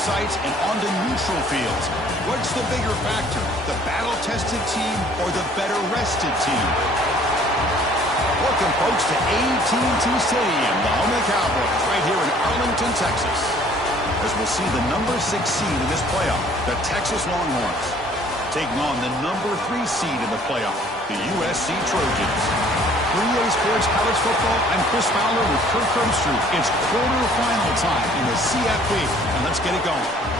sites and onto neutral fields. What's the bigger factor, the battle-tested team or the better-rested team? Welcome, folks, to AT&T Stadium, the home of the Cowboys, right here in Arlington, Texas. As we'll see the number 6 seed in this playoff, the Texas Longhorns, taking on the number 3 seed in the playoff, the USC Trojans. 3A Sports College Football, I'm Chris Fowler with Kirk Herbstreit. It's quarterfinal time in the CFP, and let's get it going.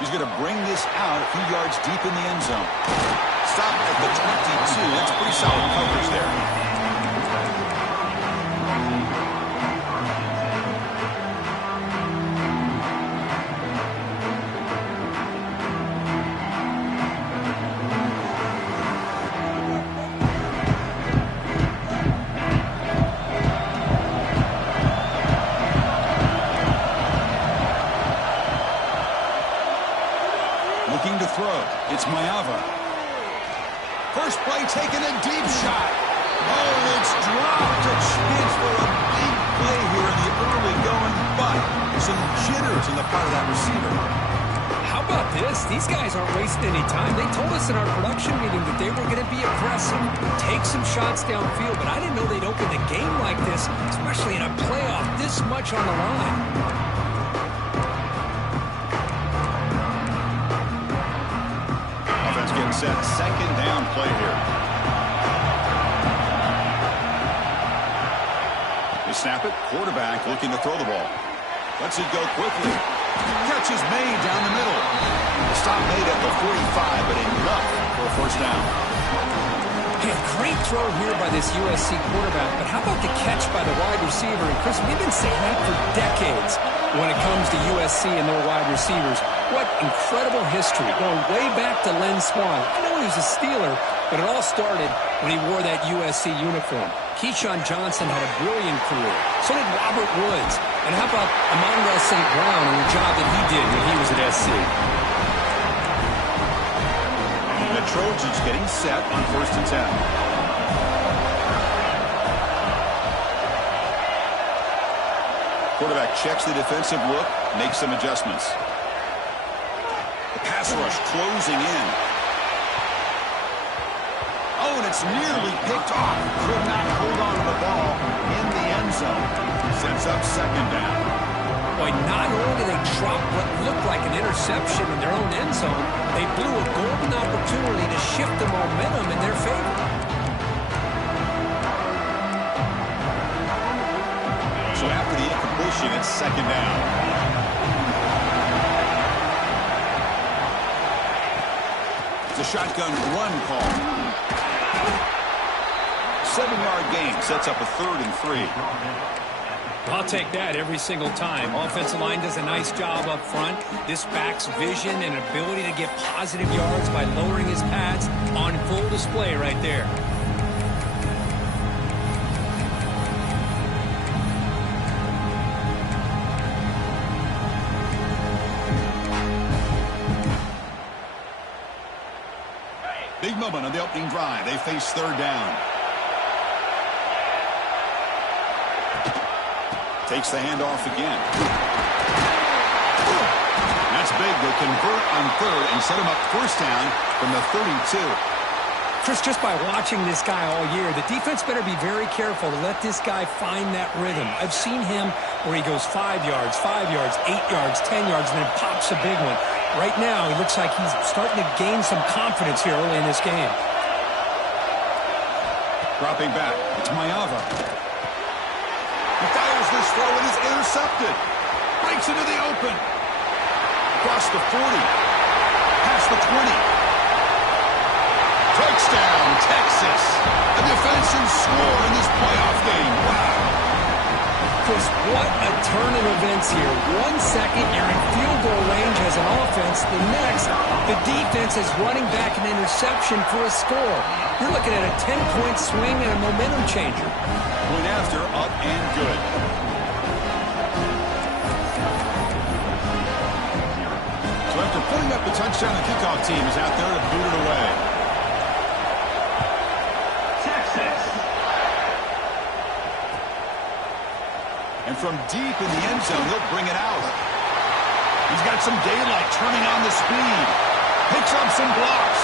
He's going to bring this out a few yards deep in the end zone. Stop at the 22. That's pretty solid coverage there. Looking to throw. It's Mayava. First play taking a deep shot. Oh, it's dropped. A chance for a big play here in the early going, but some jitters on the part of that receiver. How about this? These guys aren't wasting any time. They told us in our production meeting that they were going to be aggressive, take some shots downfield, but I didn't know they'd open the game like this, especially in a playoff this much on the line. Set second down play here. They snap it. Quarterback looking to throw the ball. Lets it go quickly. Catch is made down the middle. The stop made at the 45, but enough for a first down. Hey, great throw here by this USC quarterback, but how about the catch by the wide receiver? And Chris, we've been saying that for decades when it comes to USC and their wide receivers. What incredible history, going way back to Len Swan. I know he was a Steeler, but it all started when he wore that USC uniform. Keyshawn Johnson had a brilliant career. So did Robert Woods. And how about Amon-Ra St. Brown and the job that he did when he was at SC? The Trojans getting set on 1st and 10. Quarterback checks the defensive look, makes some adjustments. The pass rush closing in. Oh, and it's nearly picked off. Could not hold on to the ball in the end zone. Sets up second down. Boy, not only did they drop what looked like an interception in their own end zone, they blew a golden opportunity to shift the momentum in their favor. So after the incompletion, it's second down. It's a shotgun run call. 7-yard gain sets up a 3rd and 3. I'll take that every single time. Offensive line does a nice job up front. This back's vision and ability to get positive yards by lowering his pads on full display right there. Big moment on the opening drive. They face 3rd down. Takes the handoff again. That's big. They convert on 3rd and set him up 1st down from the 32. Chris, just by watching this guy all year, the defense better be very careful to let this guy find that rhythm. I've seen him where he goes 5 yards, 8 yards, 10 yards, and then pops a big one. Right now, he looks like he's starting to gain some confidence here early in this game. Dropping back. It's Mayava. He fires this throw and is intercepted. Breaks into the open. Across the 40. Past the 20. Touchdown, Texas. The defense Texans score in this playoff game. Wow. Chris, what a turn of events here. 1 second, you're in field goal range as an offense. The next, the defense is running back an interception for a score. You're looking at a 10-point swing and a momentum changer. Point after, up and good. So after putting up the touchdown, the kickoff team is out there to boot it away. Texas. And from deep in the end zone, they'll bring it out. He's got some daylight turning on the speed. Picks up some blocks.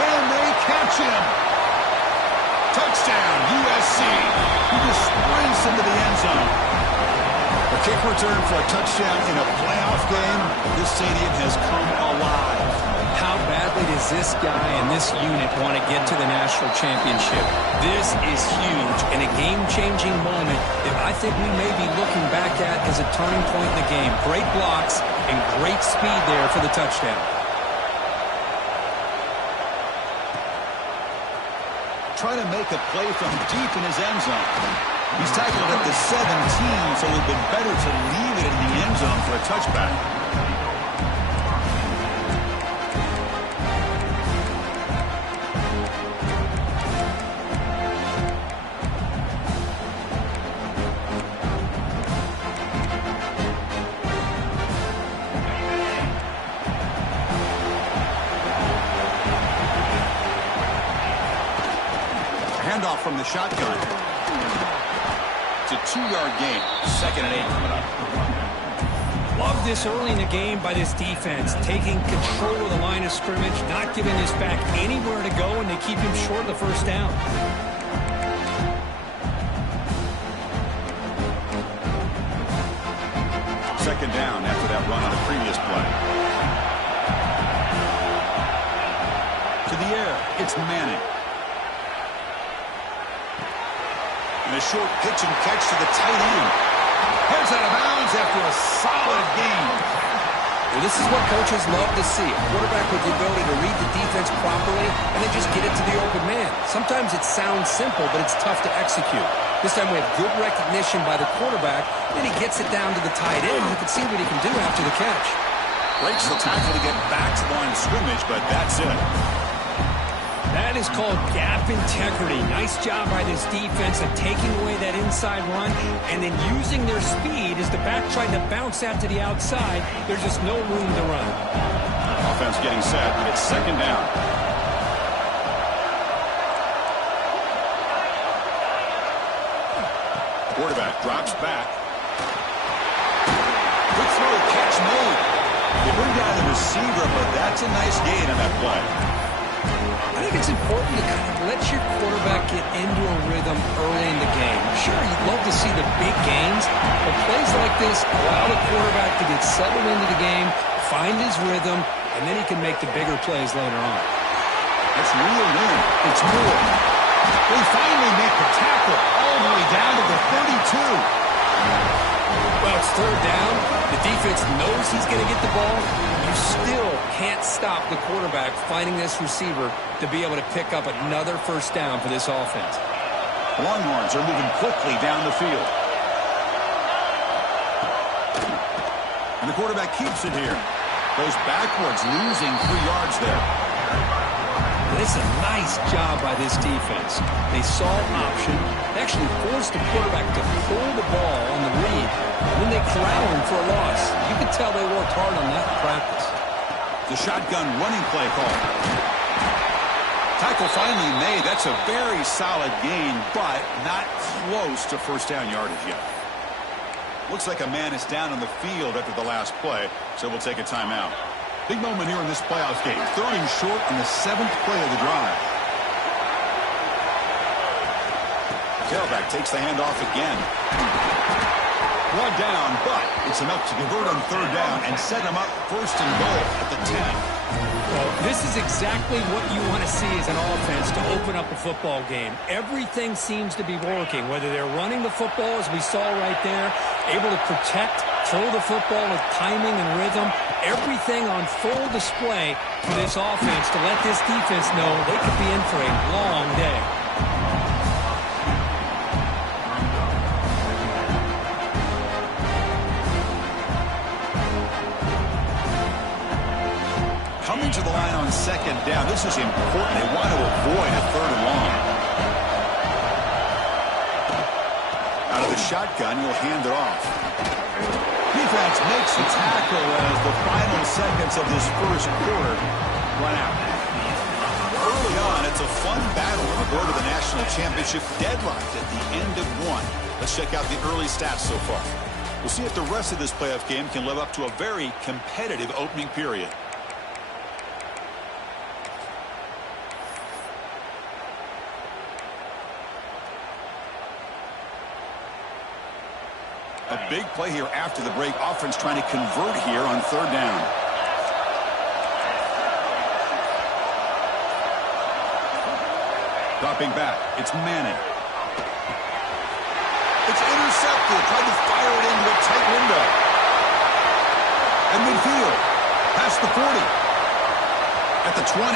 Can they catch him? Touchdown, USC. He just sprints into the end zone. A kick return for a touchdown in a playoff game. This stadium has come alive. How badly does this guy and this unit want to get to the national championship? This is huge and a game-changing moment that I think we may be looking back at as a turning point in the game. Great blocks and great speed there for the touchdown. Trying to make a play from deep in his end zone. He's tackled at the 17, so it would have been better to leave it in the end zone for a touchback. Handoff from the shotgun. It's a 2-yard gain. 2nd and 8 coming up. Love this early in the game by this defense, taking control of the line of scrimmage, not giving this back anywhere to go, and they keep him short of the first down. Second down after that run on the previous play. To the air, it's Manning. And a short pitch and catch to the tight end. Heads out of bounds after a solid game. Well, this is what coaches love to see. A quarterback with the ability to read the defense properly and then just get it to the open man. Sometimes it sounds simple, but it's tough to execute. This time we have good recognition by the quarterback, and he gets it down to the tight end. You can see what he can do after the catch. Breaks the tackle to get back to the line of scrimmage, but that's it. That is called gap integrity. Nice job by this defense of taking away that inside run and then using their speed as the back tried to bounce out to the outside. There's just no room to run. Offense getting set. It's second down. Quarterback drops back. Good throw, catch made. They bring down the receiver, but that's a nice gain on that play. I think it's important to kind of let your quarterback get into a rhythm early in the game. Sure, you'd love to see the big gains, but plays like this allow the quarterback to get settled into the game, find his rhythm, and then he can make the bigger plays later on. It's reeled in. It's Moore. They finally make the tackle all the way down to the 32. Well, it's third down. The defense knows he's going to get the ball. You still can't stop the quarterback finding this receiver to be able to pick up another first down for this offense. Longhorns are moving quickly down the field. And the quarterback keeps it here. Goes backwards, losing 3 yards there. It's a nice job by this defense. They saw option. They actually forced the quarterback to pull the ball on the read. And then they corral him for a loss. You can tell they worked hard on that in practice. The shotgun running play call. Tackle finally made. That's a very solid gain, but not close to first down yardage yet. Looks like a man is down on the field after the last play, so we'll take a timeout. Big moment here in this playoff game. 3rd and short on the 7th play of the drive. Tailback takes the handoff again. Brought down, but it's enough to convert on 3rd down and set him up 1st and goal at the 10. Well, this is exactly what you want to see as an offense to open up a football game. Everything seems to be working, whether they're running the football, as we saw right there, able to protect, throw the football with timing and rhythm. Everything on full display for this offense to let this defense know they could be in for a long day. This is important. They want to avoid a 3rd and long. Out of the shotgun, he'll hand it off. Defense makes the tackle as the final seconds of this first quarter run out. Early on, it's a fun battle on the road to the national championship, deadlocked at the end of one. Let's check out the early stats so far. We'll see if the rest of this playoff game can live up to a very competitive opening period. A big play here after the break. Offense trying to convert here on 3rd down. Dropping back. It's Manning. It's intercepted. Tried to fire it into a tight window. At midfield. Past the 40. At the 20.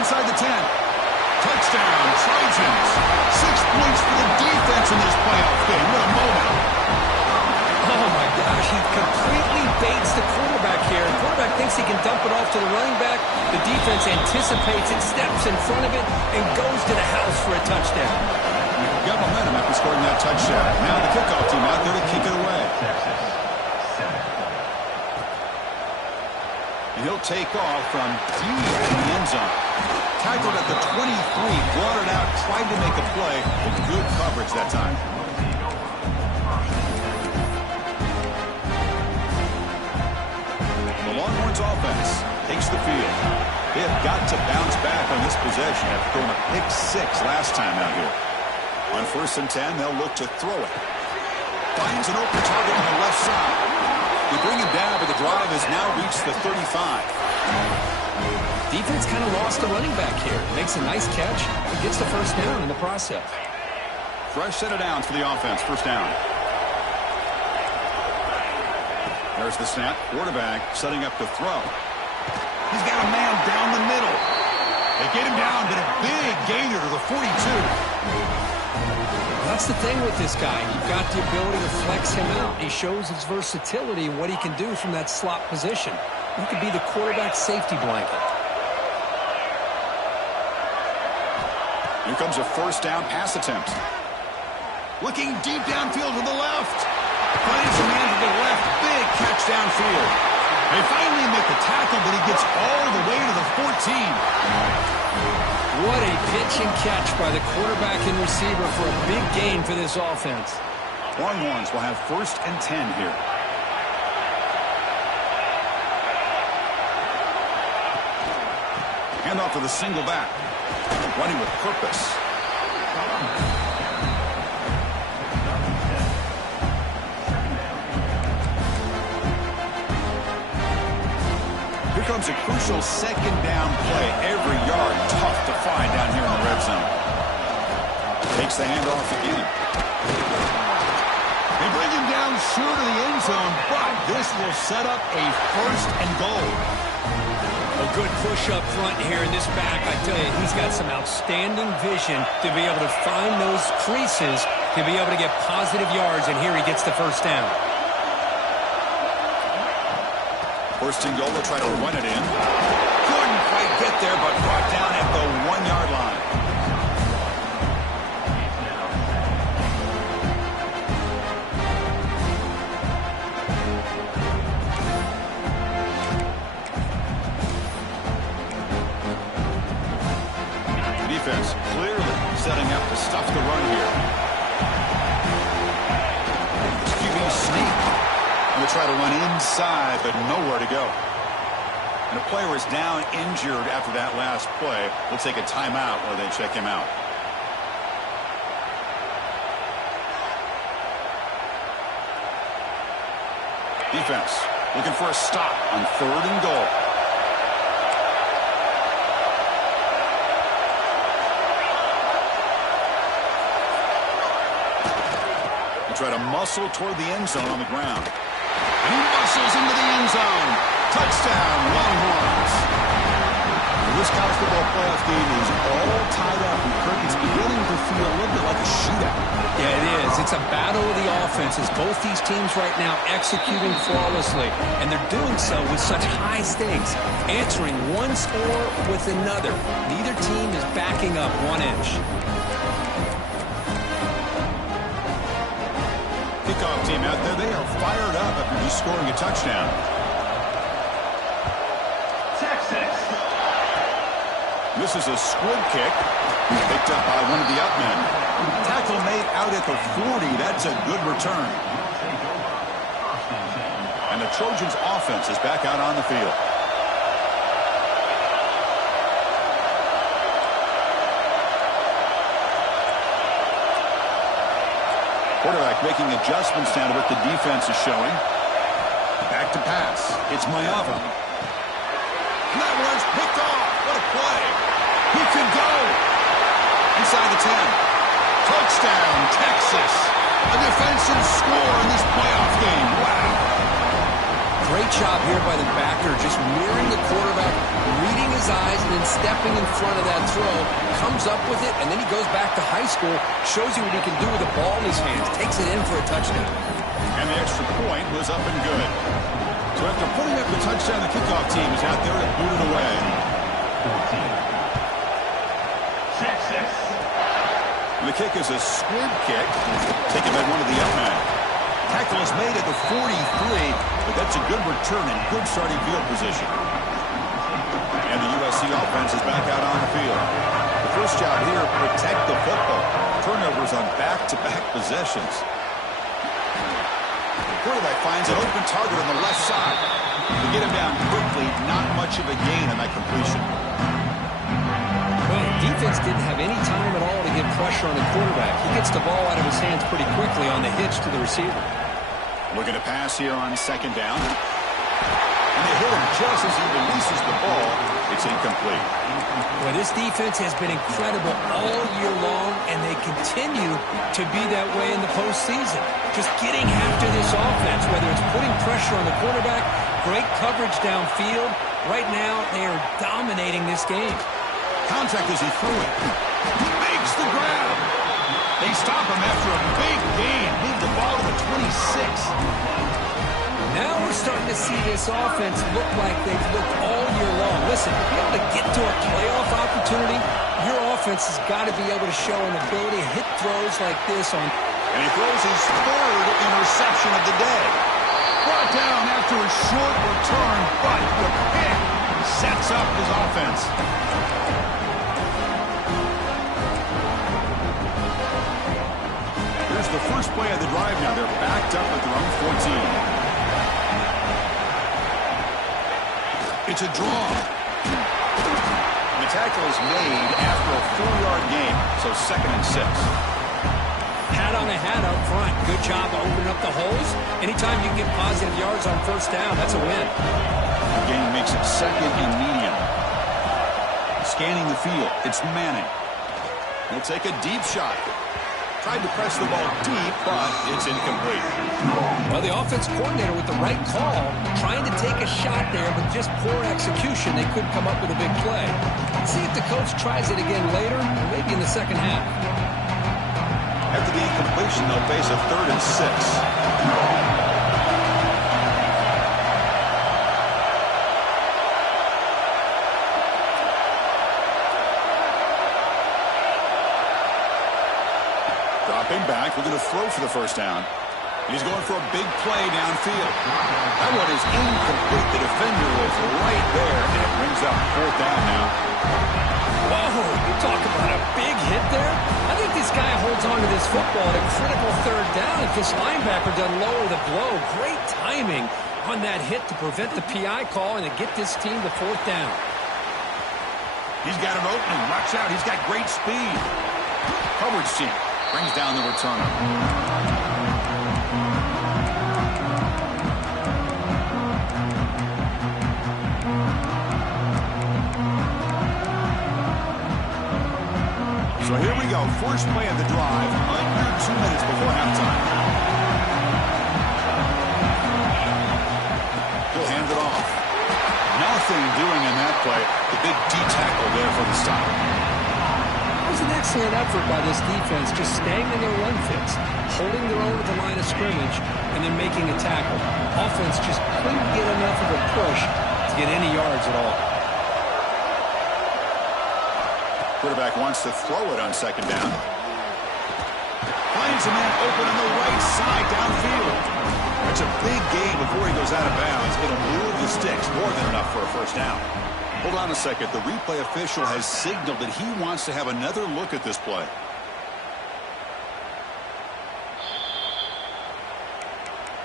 Inside the 10. Touchdown, Trojans. 6 points for the defense in this playoff game. What a moment. Oh, my gosh. He completely baits the quarterback here. The quarterback thinks he can dump it off to the running back. The defense anticipates it, steps in front of it, and goes to the house for a touchdown. Got momentum after scoring that touchdown. Now the kickoff team out there to kick it away. And he'll take off from deep in the end zone. Tackled at the 23, brought it out, tried to make a play, but good coverage that time. The Longhorns offense takes the field. They have got to bounce back on this possession after throwing a pick 6 last time out here. On 1st and 10, they'll look to throw it. Finds an open target on the left side. They bring him down, but the drive has now reached the 35. Defense kind of lost the running back here. Makes a nice catch and gets the 1st down in the process. Fresh set of downs for the offense. 1st down. There's the snap. Quarterback setting up to throw. He's got a man down the middle. They get him down, but a big gainer to the 42. That's the thing with this guy. You've got the ability to flex him out. He shows his versatility and what he can do from that slot position. He could be the quarterback safety blanket. Here comes a 1st down pass attempt. Looking deep downfield to the left. Finds a man to the left. Big catch downfield. They finally make the tackle, but he gets all the way to the 14. What a pitch and catch by the quarterback and receiver for a big gain for this offense. Longhorns will have 1st and 10 here. Hand off to the single back. Running with purpose. Here comes a crucial 2nd down play. Every yard tough to find down here in the red zone. Takes the handoff again. They bring him down short of the end zone, but this will set up a 1st and goal. A good push up front here in this back. I tell you, he's got some outstanding vision to be able to find those creases, to be able to get positive yards, and here he gets the 1st down. 1st and goal, they'll try to run it in. Couldn't quite get there, but brought down at the 1-yard line. The defense clearly setting up to stuff the run here. QB sneak. They'll try to run inside, but nowhere to go. And a player is down injured after that last play. We'll take a timeout while they check him out. Defense looking for a stop on 3rd and goal. They try to muscle toward the end zone on the ground. And he muscles into the end zone. Touchdown, Longhorns. This college football playoff game is all tied up. And Kirk, it's beginning to feel a little bit like a shootout. Yeah, it is. It's a battle of the offenses. Both these teams right now executing flawlessly, and they're doing so with such high stakes, answering one score with another. Neither team is backing up 1 inch. Kickoff team out there, they are fired up after just scoring a touchdown. Texas. This is a squib kick. Picked up by one of the up men. Tackle made out at the 40. That's a good return. And the Trojans' offense is back out on the field. Quarterback making adjustments down to what the defense is showing. Back to pass. It's Mayava. And that one's picked off. What a play. He could go. Inside the 10. Touchdown, Texas. A defensive score in this playoff game. Wow. Great job here by the backer, just mirroring the quarterback, reading his eyes, and then stepping in front of that throw. Comes up with it, and then he goes back to high school, shows you what he can do with the ball in his hands, takes it in for a touchdown. And the extra point was up and good. So after putting up the touchdown, the kickoff team is out there to boot it away. 14. The kick is a squib kick, taken by one of the up men. Tackle is made at the 43, but that's a good return and good starting field position. And the USC offense is back out on the field. The first job here, protect the football. Turnovers on back-to-back possessions. The quarterback finds an open target on the left side. To get him down quickly, not much of a gain on that completion. Well, the defense didn't have any time at all to get pressure on the quarterback. He gets the ball out of his hands pretty quickly on the hitch to the receiver. Looking to pass here on 2nd down. And they hit him just as he releases the ball. It's incomplete. Well, this defense has been incredible all year long, and they continue to be that way in the postseason. Just getting after this offense, whether it's putting pressure on the quarterback, great coverage downfield. Right now, they are dominating this game. Contact as he threw it. He makes the grab. They stop him after a big gain. Move the ball to the 26. Now we're starting to see this offense look like they've looked all year long. Listen, to be able to get to a playoff opportunity, your offense has got to be able to show an ability to hit throws like this on. And he throws his 3rd interception of the day. Brought down after a short return, but the pick sets up his offense. Here's the first play of the drive now. They're backed up at their own 14. It's a draw. The tackle is made after a 4-yard gain, so 2nd and 6. Hat on a hat up front. Good job opening up the holes. Anytime you can get positive yards on 1st down, that's a win. The gain makes it 2nd and medium. Scanning the field, it's Manning. He'll take a deep shot. Tried to press the ball deep, but it's incomplete. Well, the offense coordinator with the right call, trying to take a shot there, but just poor execution. They couldn't come up with a big play. Let's see if the coach tries it again later, or maybe in the 2nd half. After the incompletion, they'll face a 3rd and 6. Dropping back, we're going to throw for the 1st down. He's going for a big play downfield. That one is incomplete. The defender was right there, and it brings up 4th down now. Whoa, you talk about a big hit there. I think this guy holds on to this football at a critical 3rd down. If this linebacker doesn't lower the blow, great timing on that hit to prevent the PI call and to get this team to 4th down. He's got an opening. Watch out. He's got great speed. Coverage team brings down the returner. So here we go. First play of the drive, under 2 minutes before halftime. He'll hand it off. Nothing doing in that play. The big D tackle there for the stop. Wasn't excellent effort by this defense, just staying in their run fits, holding their own at the line of scrimmage, and then making a tackle. Offense just couldn't get enough of a push to get any yards at all. Quarterback wants to throw it on second down. Finds a man open on the right side downfield. That's a big gain before he goes out of bounds. It'll move the sticks, more than enough for a first down. Hold on a second. The replay official has signaled that he wants to have another look at this play.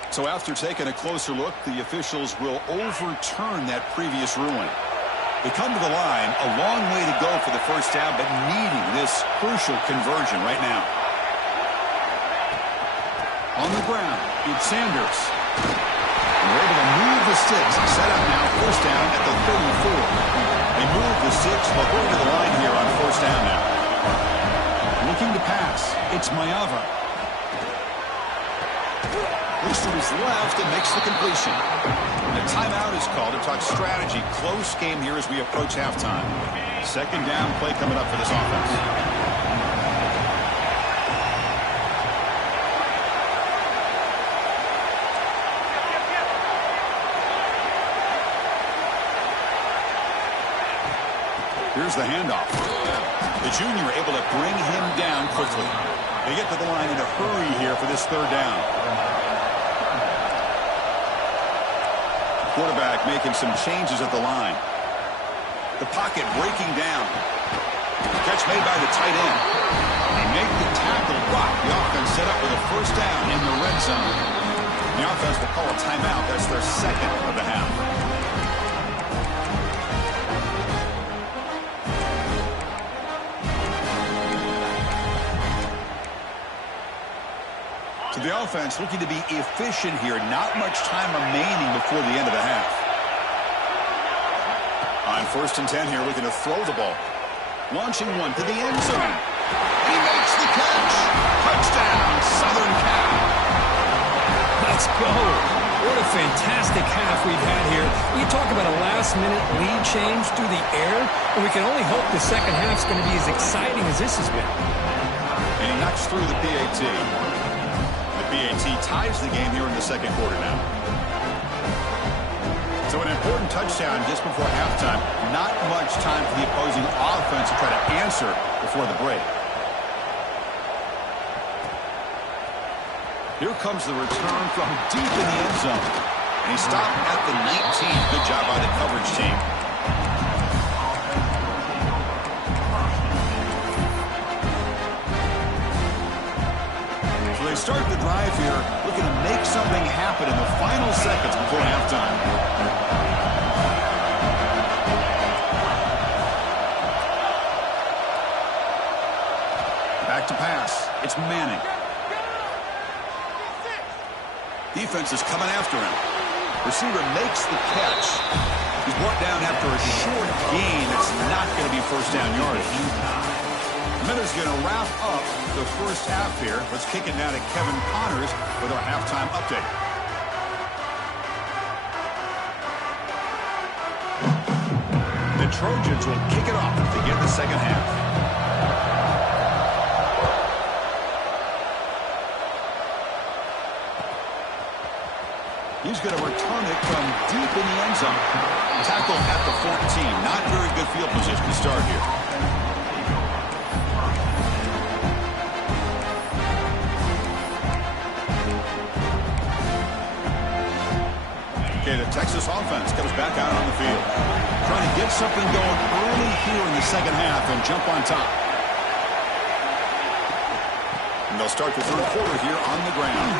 So after taking a closer look, the officials will overturn that previous ruling. They come to the line, a long way to go for the first down, but needing this crucial conversion right now. On the ground, it's Sanders. And they're able to move the sticks. Set up now, first down at the 34. They move the sticks, but going to the line here on first down now. Looking to pass, it's Mayava. Looks to his left and makes the completion. A timeout is called to talk strategy. Close game here as we approach halftime. Second down play coming up for this offense. Here's the handoff. The junior able to bring him down quickly. They get to the line in a hurry here for this third down. Quarterback making some changes at the line. The pocket breaking down. Catch made by the tight end. They make the tackle block. The offense set up with a first down in the red zone. The offense will call a timeout. That's their second of the half. So the offense looking to be efficient here. Not much time remaining before the end of the half. On 1st and 10 here, looking to throw the ball. Launching one to the end zone. He makes the catch. Touchdown, Southern Cal. Let's go. What a fantastic half we've had here. We talk about a last-minute lead change through the air, and we can only hope the second half's going to be as exciting as this has been. And he knocks through the PAT. PAT ties the game here in the second quarter now. So an important touchdown just before halftime. Not much time for the opposing offense to try to answer before the break. Here comes the return from deep in the end zone. And he stopped at the 19. Good job by the coverage team. They start the drive here, looking to make something happen in the final seconds before halftime. Back to pass. It's Manning. Defense is coming after him. Receiver makes the catch. He's brought down after a short gain. It's not going to be first down yardage. Minutes going to wrap up the first half here. Let's kick it now to Kevin Connors with our halftime update. The Trojans will kick it off to begin the second half. He's going to return it from deep in the end zone. Tackle at the 14. Not very good field position to start here. Okay, the Texas offense comes back out on the field. Trying to get something going early here in the second half and jump on top. And they'll start the third quarter here on the ground.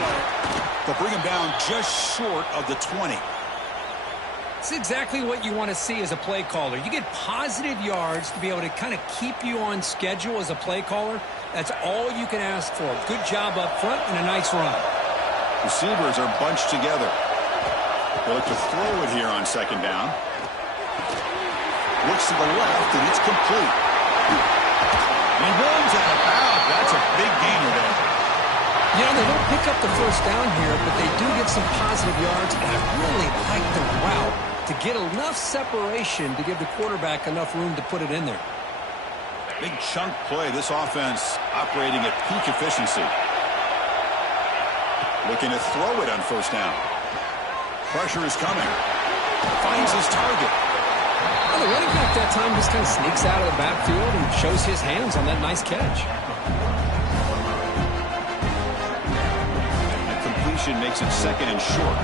They'll bring him down just short of the 20. It's exactly what you want to see as a play caller. You get positive yards to be able to kind of keep you on schedule as a play caller. That's all you can ask for. Good job up front and a nice run. Receivers are bunched together. They look to throw it here on second down. Looks to the left, and it's complete. He runs out of bounds. That's a big gainer there. You know, they don't pick up the first down here, but they do get some positive yards, and I really like the route to get enough separation to give the quarterback enough room to put it in there. Big chunk play. This offense operating at peak efficiency. Looking to throw it on first down. Pressure is coming. Finds his target. Well, the running back that time just kind of sneaks out of the backfield and shows his hands on that nice catch. That completion makes it second and short.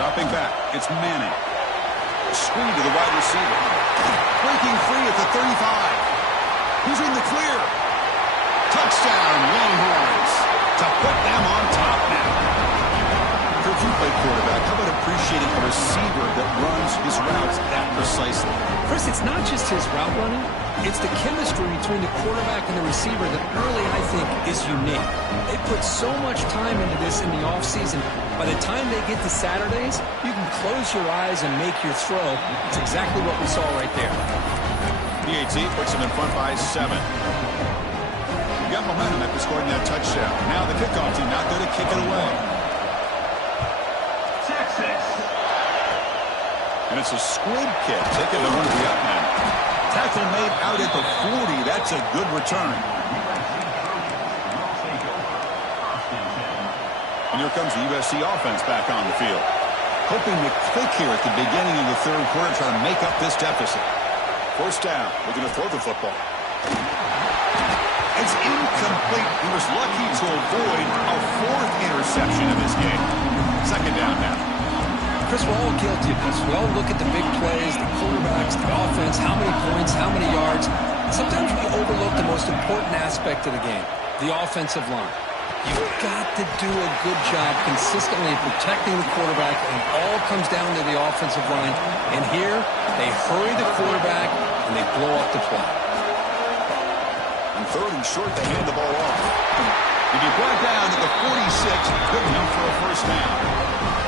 Dropping back. It's Manning. Screen to the wide receiver. Breaking free at the 35. He's in the clear. Touchdown, Longhorns. To put them on top now. If you play quarterback, how about appreciating a receiver that runs his routes that precisely? Chris, it's not just his route running. It's the chemistry between the quarterback and the receiver that really, I think, is unique. They put so much time into this in the offseason. By the time they get to Saturdays, you can close your eyes and make your throw. It's exactly what we saw right there. PAT puts him in front by 7. You got momentum after scoring that touchdown. Now the kickoff team out there to kick it away. Texas. And it's a squib kick taken to one of the up men. Tackle made out at the 40. That's a good return. And here comes the USC offense back on the field. Hoping to click here at the beginning of the third quarter, trying to make up this deficit. First down. Looking to throw the football. It's incomplete. He was lucky to avoid a 4th interception in this game. Second down now. Chris, we're all guilty of this. We all look at the big plays, the quarterbacks, the offense, how many points, how many yards. Sometimes we overlook the most important aspect of the game, the offensive line. You've got to do a good job consistently protecting the quarterback, and it all comes down to the offensive line. And here, they hurry the quarterback, and they blow up the play. On 3rd and short, they hand the ball off. He'll be brought down to the 46, good enough for a first down.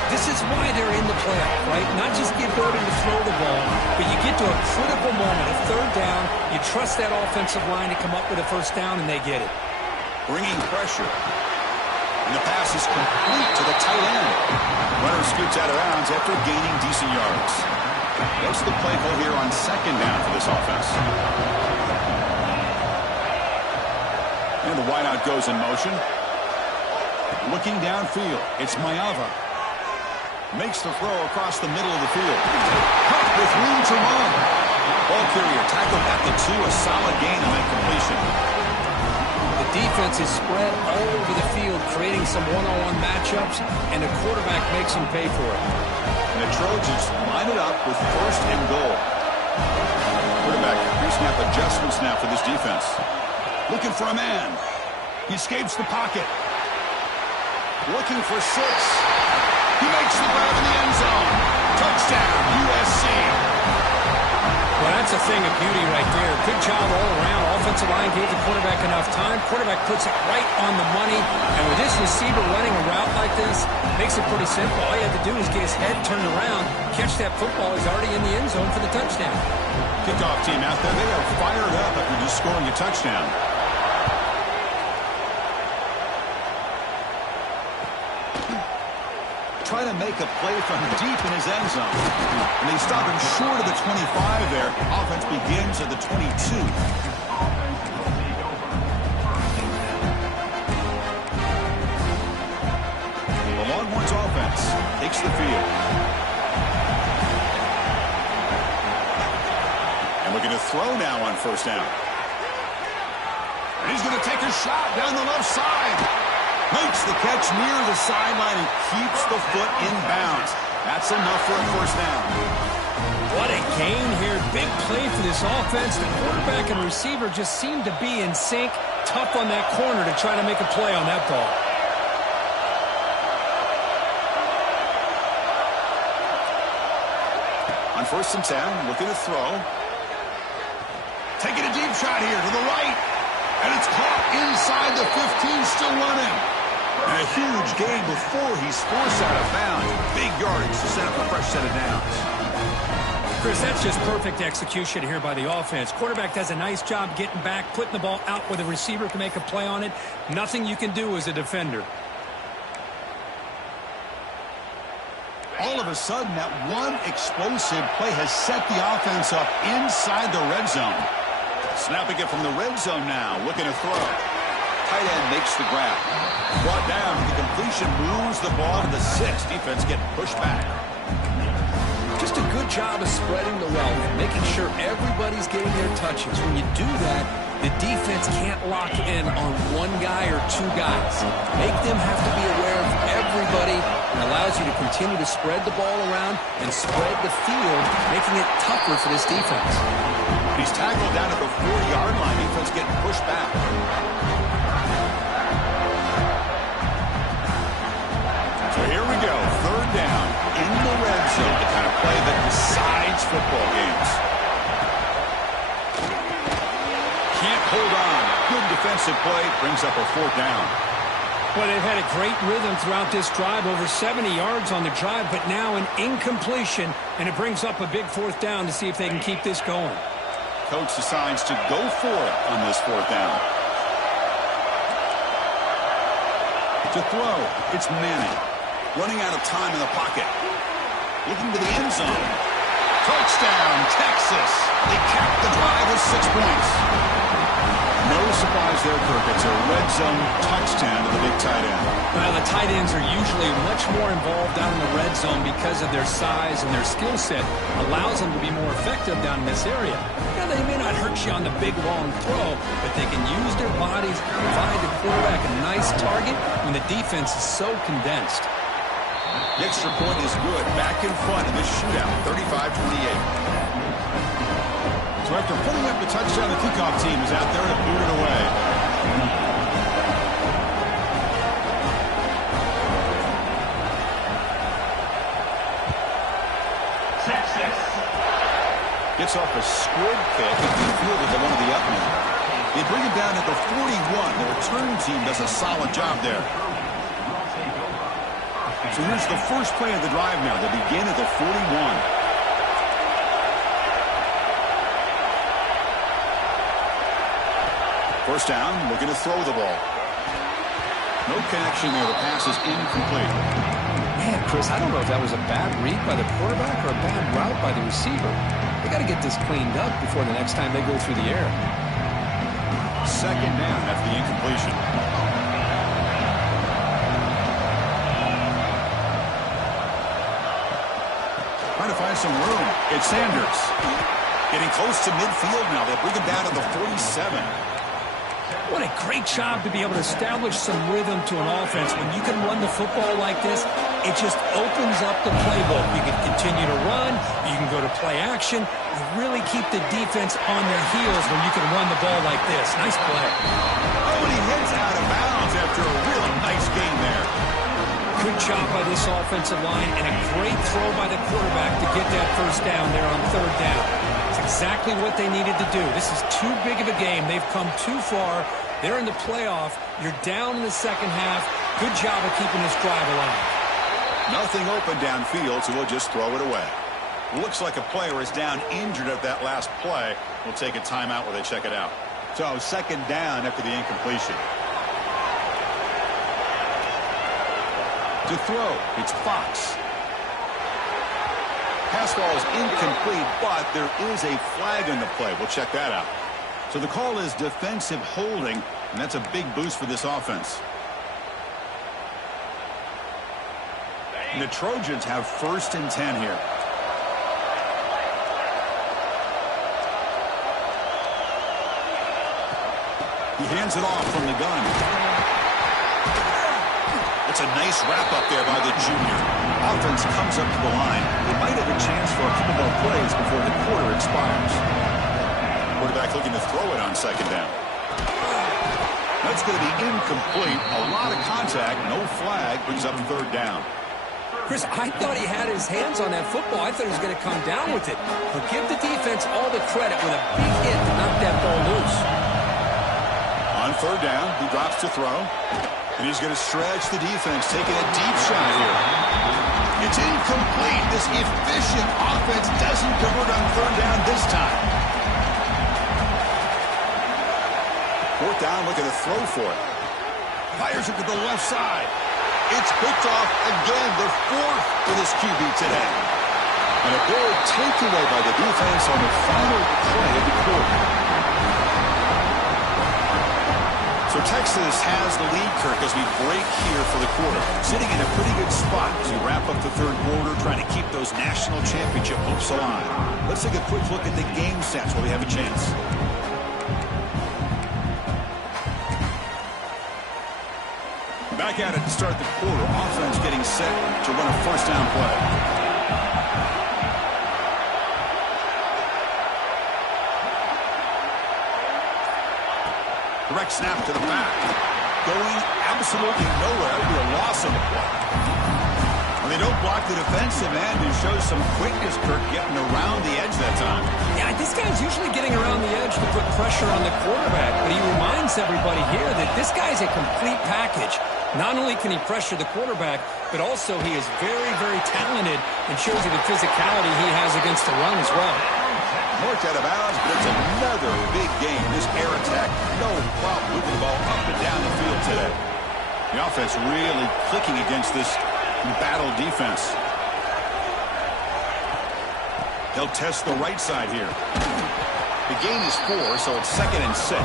This is why they're in the playoff, right? Not just the ability to throw the ball, but you get to a critical moment, a 3rd down, you trust that offensive line to come up with a first down, and they get it. Bringing pressure. And the pass is complete to the tight end. Runner scoots out of bounds after gaining decent yards. What's the play call here on 2nd down for this offense? And the wideout goes in motion. Looking downfield, it's Mayava. Makes the throw across the middle of the field. Hunt with room to run. Ball carrier tackled at the 2, a solid gain on that completion. The defense is spread all over the field, creating some one-on-one matchups, and the quarterback makes them pay for it. And the Trojans line it up with 1st and goal. Quarterback pre-snap adjustments now for this defense. Looking for a man. He escapes the pocket. Looking for 6. He makes the grab in the end zone. Touchdown, USC. Well, that's a thing of beauty right there. Good job all around. Offensive line gave the quarterback enough time. Quarterback puts it right on the money. And with this receiver running a route like this, makes it pretty simple. All you have to do is get his head turned around, catch that football. He's already in the end zone for the touchdown. Kickoff team out there. They are fired up after just scoring a touchdown. Trying to make a play from deep in his end zone. And they stop him short of the 25 there. Offense begins at the 22. The Longhorns offense takes the field. And looking to throw now on first down. And he's going to take a shot down the left side. Makes the catch near the sideline and keeps the foot in bounds. That's enough for a first down. What a gain here. Big play for this offense. The quarterback and receiver just seem to be in sync. Tough on that corner to try to make a play on that ball. On 1st and 10, looking to throw. Taking a deep shot here to the right. And it's caught inside the 15, still running. And a huge gain before he's forced out of bounds. Big yardage to set up a fresh set of downs. Chris, that's just perfect execution here by the offense. Quarterback does a nice job getting back, putting the ball out where the receiver can make a play on it. Nothing you can do as a defender. All of a sudden, that one explosive play has set the offense up inside the red zone. Snapping it from the red zone now, looking to throw. Tight end makes the grab. Brought down, the completion moves the ball to the 6. Defense getting pushed back. Just a good job of spreading the wealth, making sure everybody's getting their touches. When you do that, the defense can't lock in on one guy or two guys. Make them have to be aware of everybody, and allows you to continue to spread the ball around and spread the field, making it tougher for this defense. He's tackled down at the 40-yard line. Defense getting pushed back. So here we go. Third down in the red zone. The kind of play that decides football games. Can't hold on. Good defensive play. Brings up a 4th down. Well, they've had a great rhythm throughout this drive. Over 70 yards on the drive, but now an incompletion. And it brings up a big 4th down to see if they can keep this going. Coach decides to go for it on this 4th down. To throw, it's Manning. Running out of time in the pocket. Looking to the end zone. Touchdown, Texas. They capped the drive with 6 points. No surprise there, Kirk. It's a red zone touchdown to the big tight end. Well, the tight ends are usually much more involved down in the red zone because of their size and their skill set. Allows them to be more effective down in this area. Now, they may not hurt you on the big, long throw, but they can use their bodies to provide the quarterback a nice target when the defense is so condensed. The extra point is good. Back in front in this shootout, 35-28. So after putting up the touchdown, the kickoff team is out there to boot it away. Texas. Gets off a squib kick and he fielded to one of the up men. They bring him down at the 41. The return team does a solid job there. So here's the first play of the drive now. They begin at the 41. First down, looking to throw the ball. No connection there. The pass is incomplete. Man, Chris, I don't know if that was a bad read by the quarterback or a bad route by the receiver. They got to get this cleaned up before the next time they go through the air. Second down after the incompletion. Trying to find some room. It's Sanders. Getting close to midfield now. They bring him down to the 47. What a great job to be able to establish some rhythm to an offense. When you can run the football like this, it just opens up the playbook. You can continue to run. You can go to play action. You really keep the defense on their heels when you can run the ball like this. Nice play. Oh, and he heads out of bounds after a really nice gain there. Good job by this offensive line and a great throw by the quarterback to get that first down there on 3rd down. It's exactly what they needed to do. This is too big of a game. They've come too far. They're in the playoff. You're down in the second half. Good job of keeping this drive alive. Nothing open downfield, so we'll just throw it away. Looks like a player is down injured at that last play. We'll take a timeout while they check it out. So second down after the incompletion. To throw, it's Fox. Pass ball is incomplete, but there is a flag in the play. We'll check that out. So the call is defensive holding, and that's a big boost for this offense. And the Trojans have 1st and 10 here. He hands it off from the gun. It's a nice wrap-up there by the junior. Offense comes up to the line. They might have a chance for a couple more plays before the quarter expires. Quarterback looking to throw it on second down. That's going to be incomplete. A lot of contact, no flag, brings up 3rd down. Chris, I thought he had his hands on that football. I thought he was going to come down with it. But give the defense all the credit with a big hit to knock that ball loose. On 3rd down, he drops to throw. And he's going to stretch the defense, taking a deep shot here. It's incomplete. This efficient offense doesn't convert on 3rd down this time. 4th down, looking to throw for it. Fires it to the left side. It's picked off again, the fourth for this QB today. And a big takeaway by the defense on the final play of the quarter. So Texas has the lead, Kirk, as we break here for the quarter. Sitting in a pretty good spot to wrap up the third quarter, trying to keep those national championship hopes alive. Let's take a quick look at the game stats while we have a chance. Back at it to start the quarter. Offense getting set to run a first down play. Direct snap to the back. Going absolutely nowhere. That would be a loss of the play. When they don't block the defensive end, who shows some quickness, Kirk, getting around the edge that time. Yeah, this guy's usually getting around the edge to put pressure on the quarterback, but he reminds everybody here that this guy's a complete package. Not only can he pressure the quarterback, but also he is very, very talented and shows you the physicality he has against the run as well. Marked out of bounds, but it's another big game. This air attack, no problem moving the ball up and down the field today. The offense really clicking against this battle defense. They'll test the right side here. The gain is 4, so it's 2nd and 6.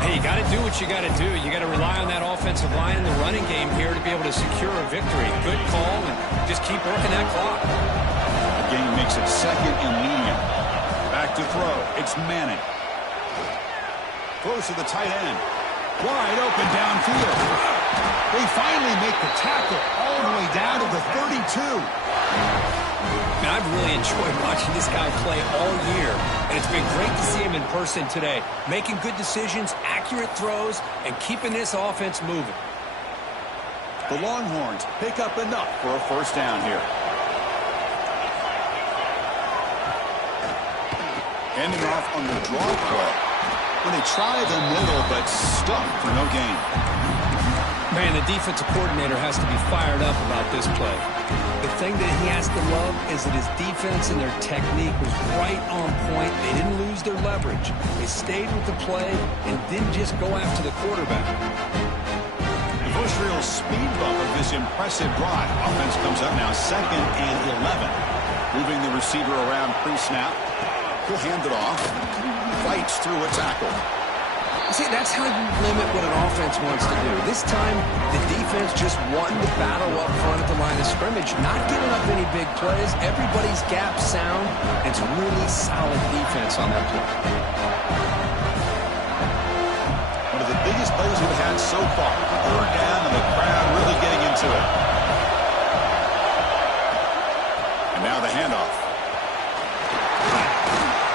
Hey, you got to do what you got to do. You got to rely on that offensive line in the running game here to be able to secure a victory. Good call, and just keep working that clock. The game makes it 2nd and medium. Back to throw. It's Manning. Throws to the tight end. Wide open downfield. They finally make the tackle all the way down to the 32. Man, I've really enjoyed watching this guy play all year, and it's been great to see him in person today, making good decisions, accurate throws, and keeping this offense moving. The Longhorns pick up enough for a first down here. Handing off on the draw play. When they try the middle, but stuck for no gain. Man, the defensive coordinator has to be fired up about this play. The thing that he has to love is that his defense and their technique was right on point. They didn't lose their leverage. They stayed with the play and didn't just go after the quarterback. The first real speed bump of this impressive drive. Offense comes up now 2nd and 11. Moving the receiver around pre-snap. He'll hand it off. Fights through a tackle. See, that's how you limit what an offense wants to do. This time, the defense just won the battle up front at the line of scrimmage, not giving up any big plays. Everybody's gap sound. It's really solid defense on that play. One of the biggest plays we've had so far. 3rd down, and the crowd really getting into it. And now the handoff.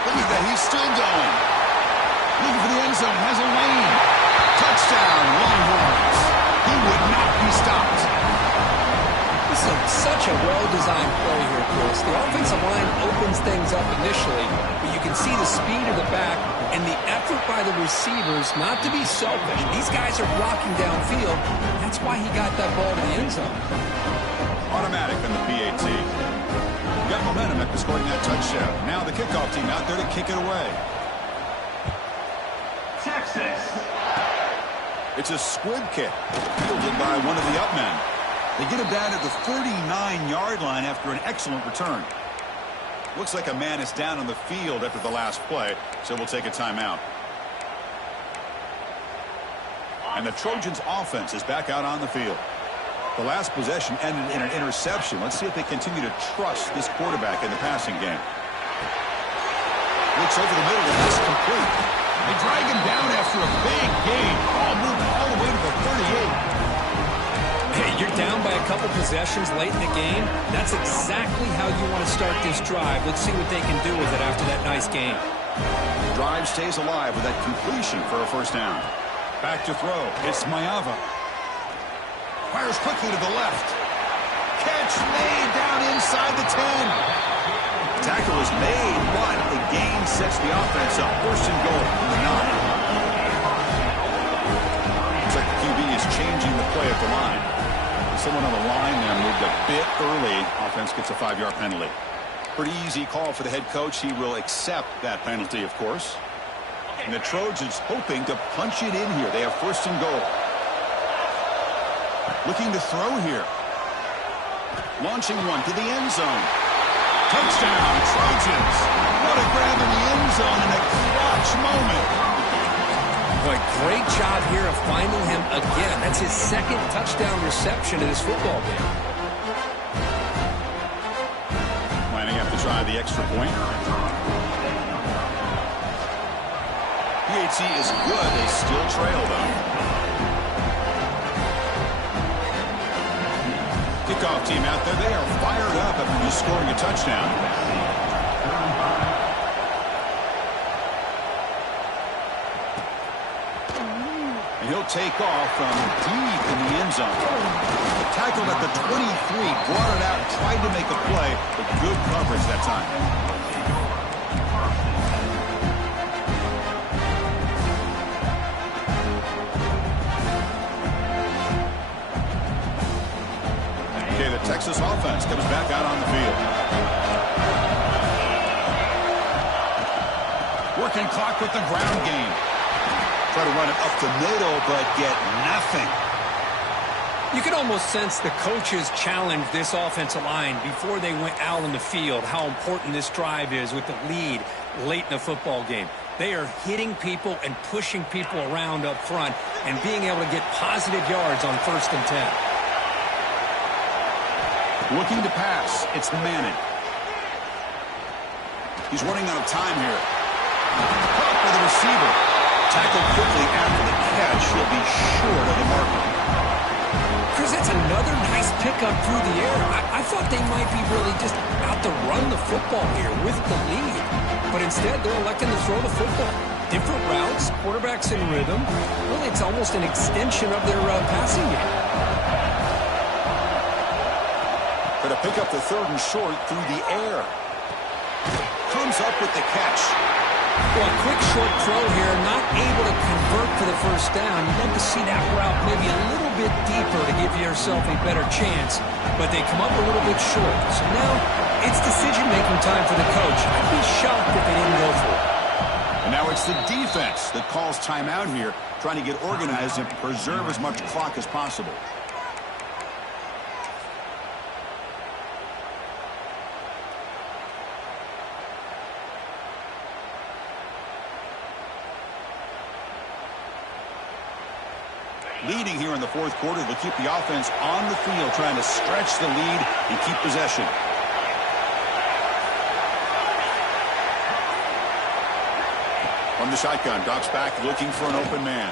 Look at that, he's still going. Looking for the end zone, has a lane. Touchdown, Longhorns. He would not be stopped. This is such a well-designed play here, Chris. The offensive line opens things up initially, but you can see the speed of the back and the effort by the receivers not to be selfish. These guys are blocking downfield. That's why he got that ball to the end zone. Automatic on the PAT. Got momentum after scoring that touchdown. Now the kickoff team out there to kick it away. Texas. It's a squib kick, fielded by one of the up men. They get him down at the 39-yard line after an excellent return. Looks like a man is down on the field after the last play, so we'll take a timeout. And the Trojans' offense is back out on the field. The last possession ended in an interception. Let's see if they continue to trust this quarterback in the passing game. Looks over the middle, and that's complete. They drag him down after a big gain. Ball moving all the way to the 38. Hey, you're down by a couple possessions late in the game. That's exactly how you want to start this drive. Let's see what they can do with it after that nice game. Drive stays alive with that completion for a first down. Back to throw. It's Mayava. Fires quickly to the left. Catch made down inside the 10. Tackle is made, but the gain sets the offense up. 1st and goal from the 9. Looks like the QB is changing the play at the line. Someone on the line there moved a bit early. Offense gets a 5-yard penalty. Pretty easy call for the head coach. He will accept that penalty, of course. And the Trojans hoping to punch it in here. They have 1st and goal. Looking to throw here. Launching one to the end zone. Touchdown, Trojans. What a grab in the end zone in a clutch moment. Boy, great job here of finding him again. That's his second touchdown reception in this football game. Lining up to try the extra point. PAT is good. They still trail, though. Kickoff team out there. They are fired up after just scoring a touchdown. And he'll take off from deep in the end zone. Tackled at the 23, brought it out, tried to make a play, but good coverage that time. Texas offense comes back out on the field. Working clock with the ground game. Try to run it up the middle, but get nothing. You can almost sense the coaches challenge this offensive line before they went out on the field, how important this drive is with the lead late in the football game. They are hitting people and pushing people around up front and being able to get positive yards on 1st and 10. Looking to pass. It's Manning. He's running out of time here. Caught by the receiver. Tackled quickly after the catch. He'll be short of the marker. Chris, that's another nice pickup through the air. I thought they might be really just out to run the football here with the lead. But instead, they're electing to throw the football. Different routes, quarterbacks in rhythm. Really, it's almost an extension of their passing game. To pick up the 3rd and short through the air. Comes up with the catch. Well, a quick short throw here, not able to convert for the 1st down. You'd love to see that route maybe a little bit deeper to give yourself a better chance, but they come up a little bit short. So now it's decision-making time for the coach. I'd be shocked if they didn't go for it. And now it's the defense that calls timeout here, trying to get organized and preserve as much clock as possible. Leading here in the 4th quarter, they'll keep the offense on the field, trying to stretch the lead and keep possession. From the shotgun, drops back, looking for an open man.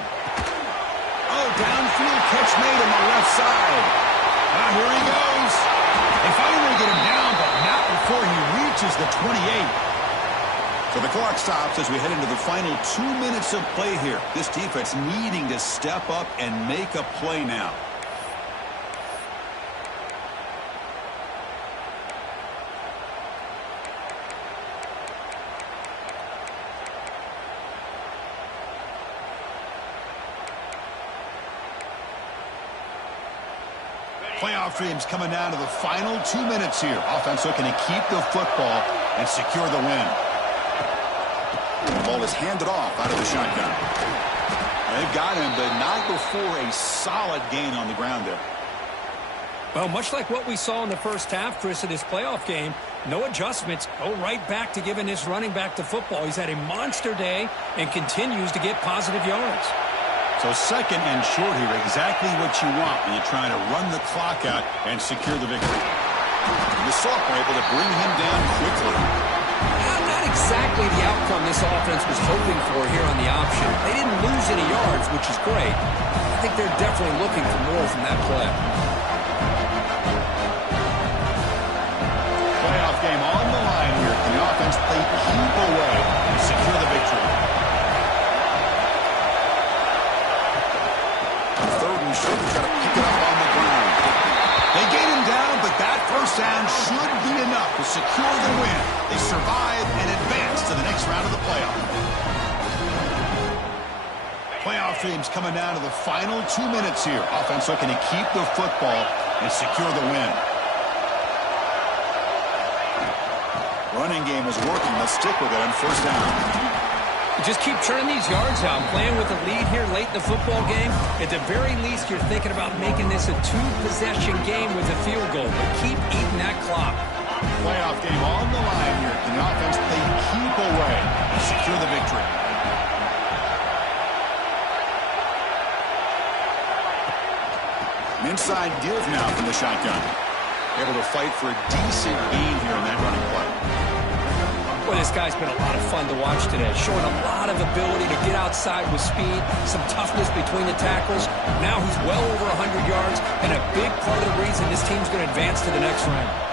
Oh, downfield catch made on the left side. Here he goes. They finally get him down, but not before he reaches the 28. So the clock stops as we head into the final 2 minutes of play here. This defense needing to step up and make a play now. Playoff dreams coming down to the final 2 minutes here. Offense looking to keep the football and secure the win. The ball is handed off out of the shotgun. They've got him, but not before a solid gain on the ground there. Well, much like what we saw in the 1st half, Chris, of this playoff game, no adjustments. Go right back to giving this running back the football. He's had a monster day and continues to get positive yards. So 2nd and short here, exactly what you want when you're trying to run the clock out and secure the victory. The Sox were able to bring him down quickly. Not exactly the outcome this offense was hoping for here on the option. They didn't lose any yards, which is great. I think they're definitely looking for more from that play. Playoff game on the line here. Can the offense play keep away and secure the victory? 3rd and short, got to pick it up on the ground. They gain him down, but that 1st down should be enough to secure the win. They survive and advance to the next round of the playoff. Playoff dreams coming down to the final 2 minutes here. Offense looking to keep the football and secure the win. Running game is working. They'll stick with it on 1st down. Just keep churning these yards out. Playing with a lead here late in the football game. At the very least, you're thinking about making this a two-possession game with a field goal. But keep eating that clock. Playoff game on the line here. Can the offense play keep away to secure the victory? Inside give now from the shotgun. Able to fight for a decent gain here in that running play. Well, this guy's been a lot of fun to watch today. Showing a lot of ability to get outside with speed, some toughness between the tackles. Now he's well over 100 yards, and a big part of the reason this team's going to advance to the next round.